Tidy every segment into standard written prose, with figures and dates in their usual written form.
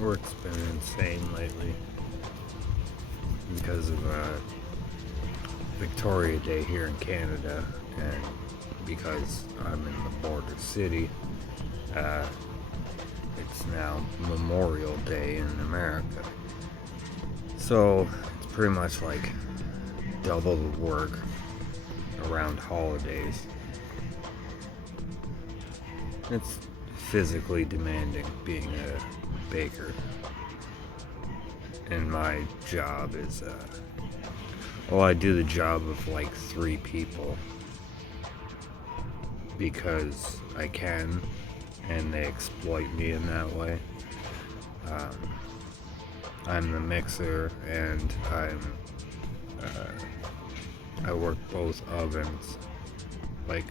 Work's been insane lately because of Victoria Day here in Canada, and because I'm in the border city, uh, it's now Memorial Day in America. So it's pretty much like double the work around holidays. It's physically demanding being a baker, and my job is well, I do the job of like 3 people because I can, and they exploit me in that way. Um, I'm the mixer, and I work both ovens, like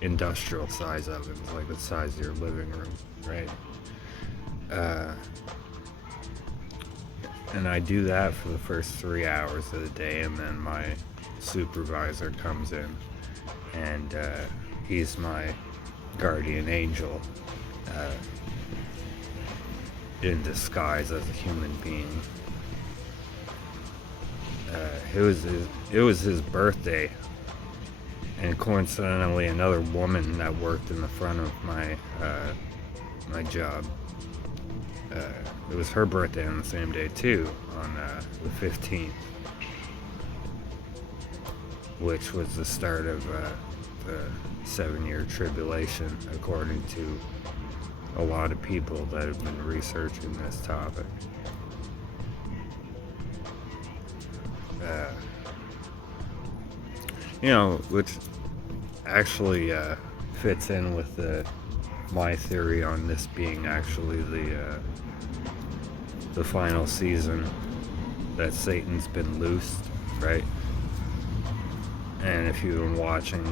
industrial size ovens, like the size of your living room, right? Uh, and I do that for the first 3 hours of the day, and then my supervisor comes in, and he's my guardian angel, uh, in disguise as a human being. It was his birthday, and coincidentally, another woman that worked in the front of my job. Uh, it was her birthday on the same day too, on the 15th, which was the start of the 7-year tribulation, according to a lot of people that have been researching this topic. Uh, which actually fits in with my theory on this being actually the final season that Satan's been loosed, right? And if you've been watching,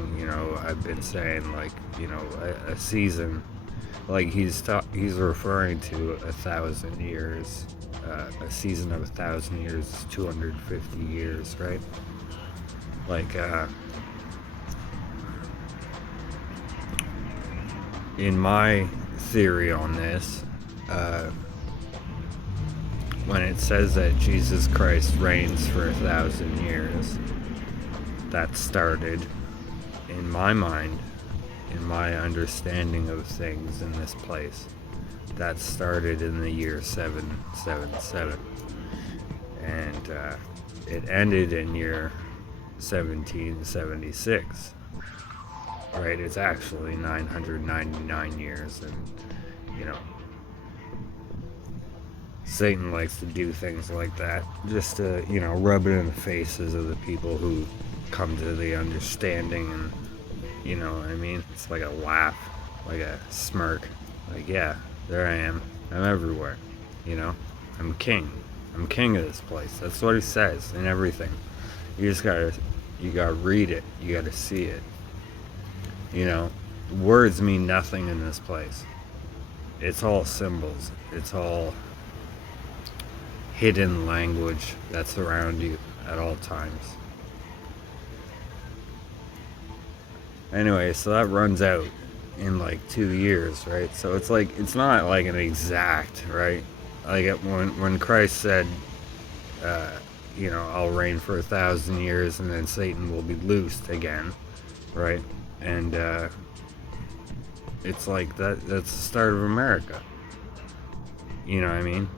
I've been saying like, a season, like he's referring to 1,000 years. A season of 1,000 years is 250 years, right? Like, in my theory on this, when it says that Jesus Christ reigns for 1,000 years, that started, in my mind, in my understanding of things in this place, that started in the year 777, and it ended in year 1776. Right? It's actually 999 years, and Satan likes to do things like that just to rub it in the faces of the people who come to the understanding, and you know what I mean? It's like a laugh, like a smirk, like, yeah, there I am, I'm everywhere, I'm king of this place. That's what he says in everything. You gotta read it, you gotta see it. Words mean nothing in this place. It's all symbols. It's all hidden language that's around you at all times. Anyway, so that runs out in like 2 years, right? So it's like, it's not like an exact, right? Like when Christ said, I'll reign for 1,000 years and then Satan will be loosed again, right? And it's like that's the start of America. You know what I mean?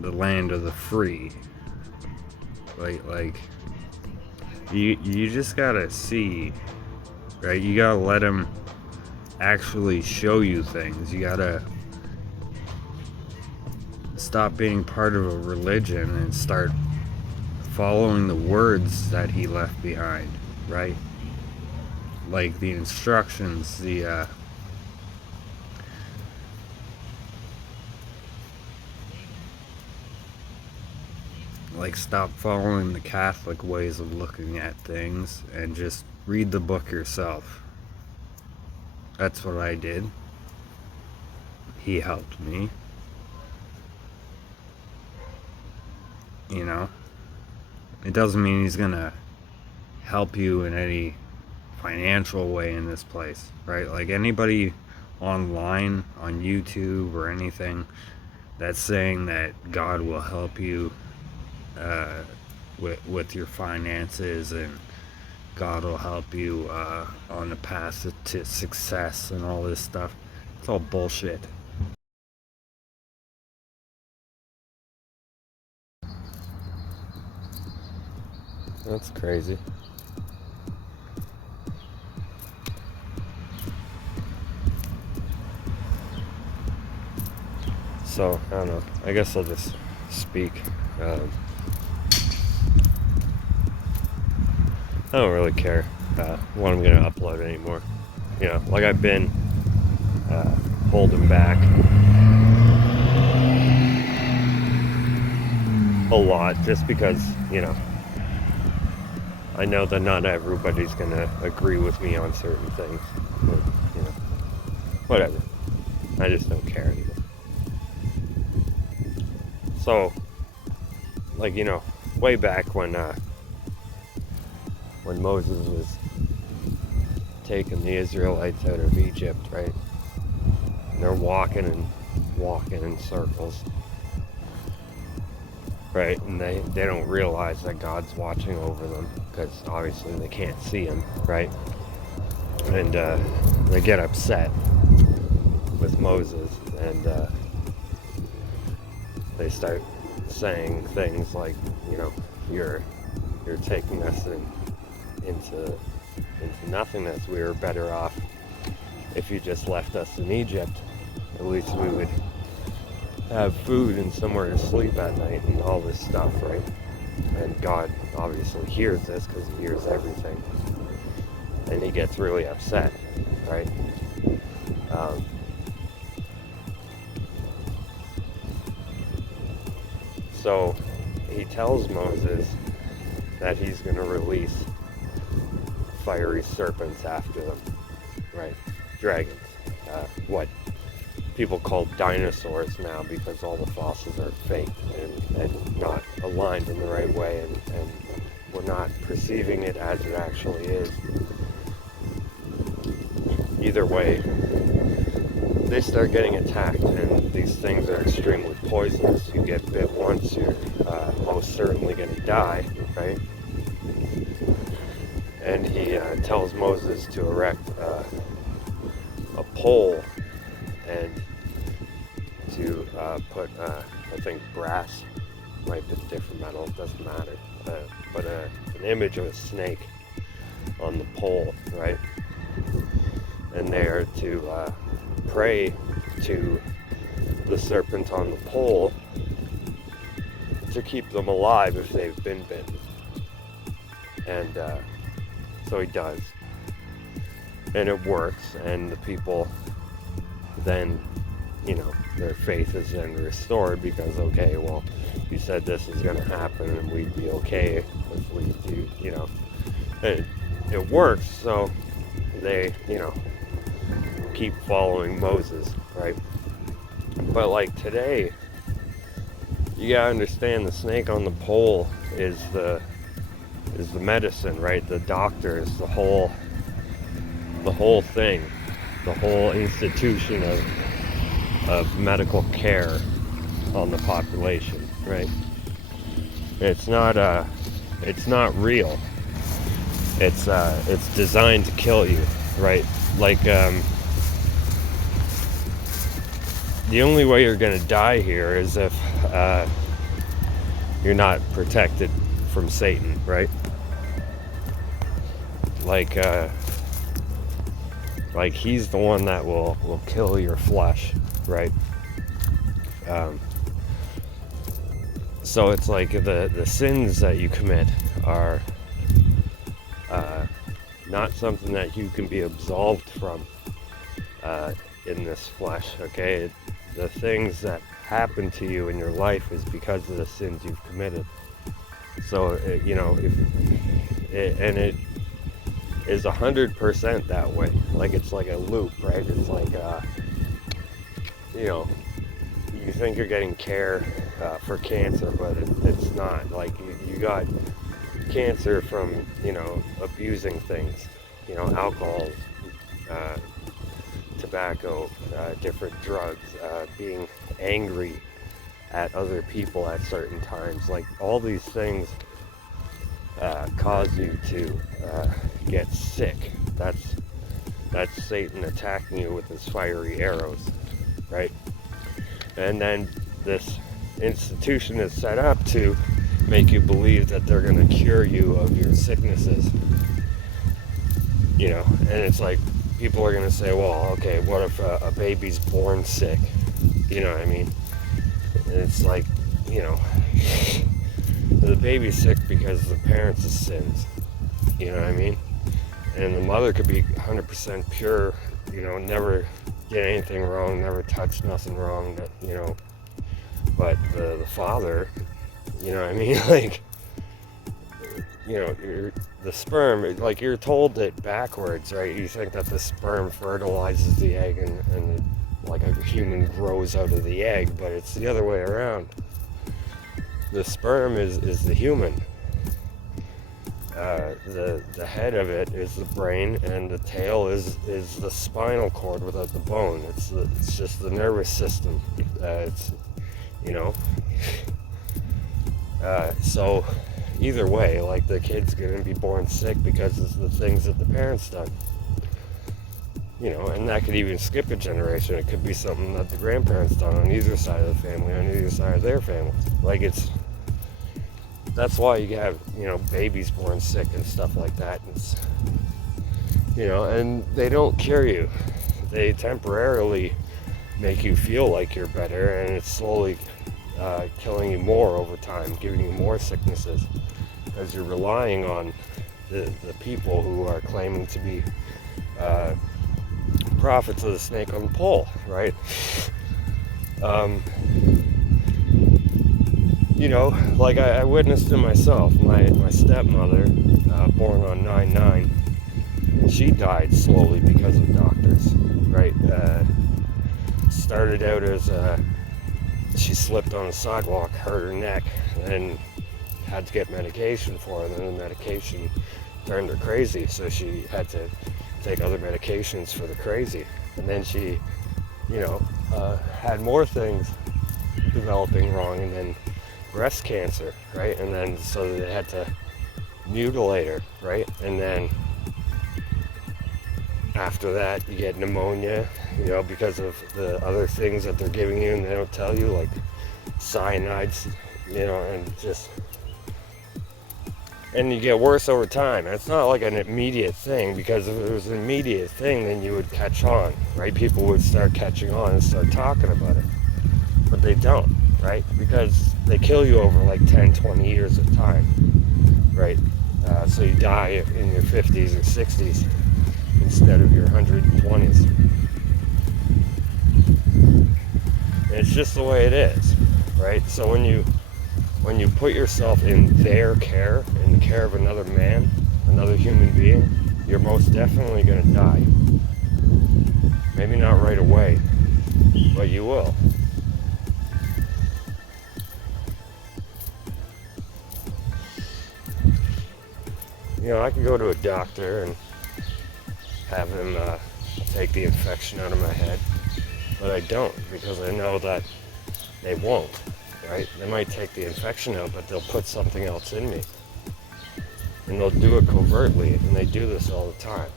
The land of the free. Like you just gotta see, right? You gotta let him actually show you things. You gotta stop being part of a religion and start following the words that he left behind, right? Like the instructions, like, stop following the Catholic ways of looking at things and just read the book yourself. That's what I did. He helped me. It doesn't mean he's gonna help you in any financial way in this place, right? Like anybody online on YouTube or anything, That's saying that God will help you uh, with your finances, and God will help you on the path to success and all this stuff. It's all bullshit. That's crazy. So, I don't know. I guess I'll just speak. I don't really care what I'm going to upload anymore. You know, like I've been holding back a lot just because, you know, I know that not everybody's going to agree with me on certain things. But, you know, whatever. I just don't care anymore. So, like, you know, way back when Moses was taking the Israelites out of Egypt, right? And they're walking in circles, right? And they don't realize that God's watching over them because obviously they can't see him, right? And they get upset with Moses, and they start saying things like, you know, you're taking us into nothingness. We were better off if you just left us in Egypt. At least we would have food and somewhere to sleep at night and all this stuff, right? And God obviously hears this because he hears everything. And he gets really upset, right? So he tells Moses that he's going to release fiery serpents after them, right? Dragons. What people call dinosaurs now because all the fossils are fake and not aligned in the right way, and we're not perceiving it as it actually is. Either way, they start getting attacked, and these things are extremely poisonous. You get bit once, you're most certainly going to die, right? And he tells Moses to erect a pole and to put, I think brass, might be different metal, doesn't matter, but an image of a snake on the pole, right? And they are to pray to the serpent on the pole to keep them alive if they've been bitten. And so he does. And it works, and the people then, you know, their faith is then restored because, okay, well, you said this is going to happen and we'd be okay if we do, you know. And it works, so they, you know, keep following Moses, right? But like today, you gotta understand the snake on the pole is the medicine, right? The doctors, the whole thing, the whole institution of medical care on the population, right? It's not real. It's designed to kill you, right? Like the only way you're gonna die here is if you're not protected from Satan, right? Like he's the one that will kill your flesh, right? So it's like the sins that you commit are not something that you can be absolved from in this flesh, okay? The things that happen to you in your life is because of the sins you've committed. So, you know, it is 100% that way. Like, it's like a loop, right? It's like, you know, you think you're getting care for cancer, but it's not. Like, you got cancer from, you know, abusing things, you know, alcohol, tobacco, different drugs, being angry, at other people at certain times. Like, all these things cause you to get sick. That's Satan attacking you with his fiery arrows, right? And then this institution is set up to make you believe that they're going to cure you of your sicknesses. And it's like, people are going to say, well, okay, what if a baby's born sick? You know what I mean? And it's like, the baby's sick because of the parents' sins. You know what I mean? And the mother could be 100% pure, never get anything wrong, never touch nothing wrong, but the father, you know what I mean? Like, the sperm, like, you're told it backwards, right? You think that the sperm fertilizes the egg and like a human grows out of the egg, but it's the other way around. The sperm is the human. The head of it is the brain, and the tail is the spinal cord without the bone. It's just the nervous system. So either way, like, the kid's gonna be born sick because of the things that the parents done. And that could even skip a generation. It could be something that the grandparents done on either side of the family, on either side of their family. Like, that's why you have, babies born sick and stuff like that. And they don't cure you. They temporarily make you feel like you're better, and it's slowly killing you more over time, giving you more sicknesses, because you're relying on the people who are claiming to be prophets of the snake on the pole, right? Like, I witnessed it myself. My stepmother, born on 9/9, she died slowly because of doctors, right? Started out as she slipped on a sidewalk, hurt her neck, and had to get medication for it, and then the medication turned her crazy, so she had to take other medications for the crazy. And then she, had more things developing wrong, and then breast cancer, right? And then so they had to mutilate her, right? And then after that, you get pneumonia, because of the other things that they're giving you and they don't tell you, like cyanides, and you get worse over time. And it's not like an immediate thing, because if it was an immediate thing, then you would catch on, right? People would start catching on and start talking about it. But they don't, right? Because they kill you over like 10, 20 years of time, right? So you die in your 50s or 60s instead of your 120s. And it's just the way it is, right? So when you put yourself in their care, in the care of another man, another human being, you're most definitely going to die. Maybe not right away, but you will. I could go to a doctor and have him take the infection out of my head, but I don't, because I know that they won't, right? They might take the infection out, but they'll put something else in me. And they'll do it covertly, and they do this all the time.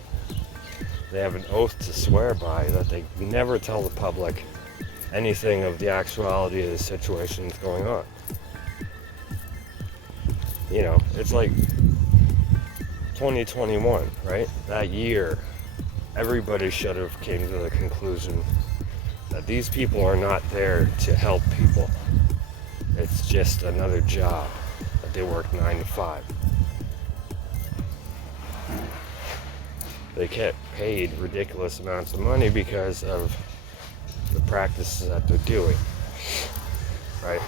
They have an oath to swear by that they never tell the public anything of the actuality of the situation that's going on. It's like 2021, right? That year, everybody should have came to the conclusion that these people are not there to help people. It's just another job that they work 9 to 5. They get paid ridiculous amounts of money because of the practices that they're doing, right?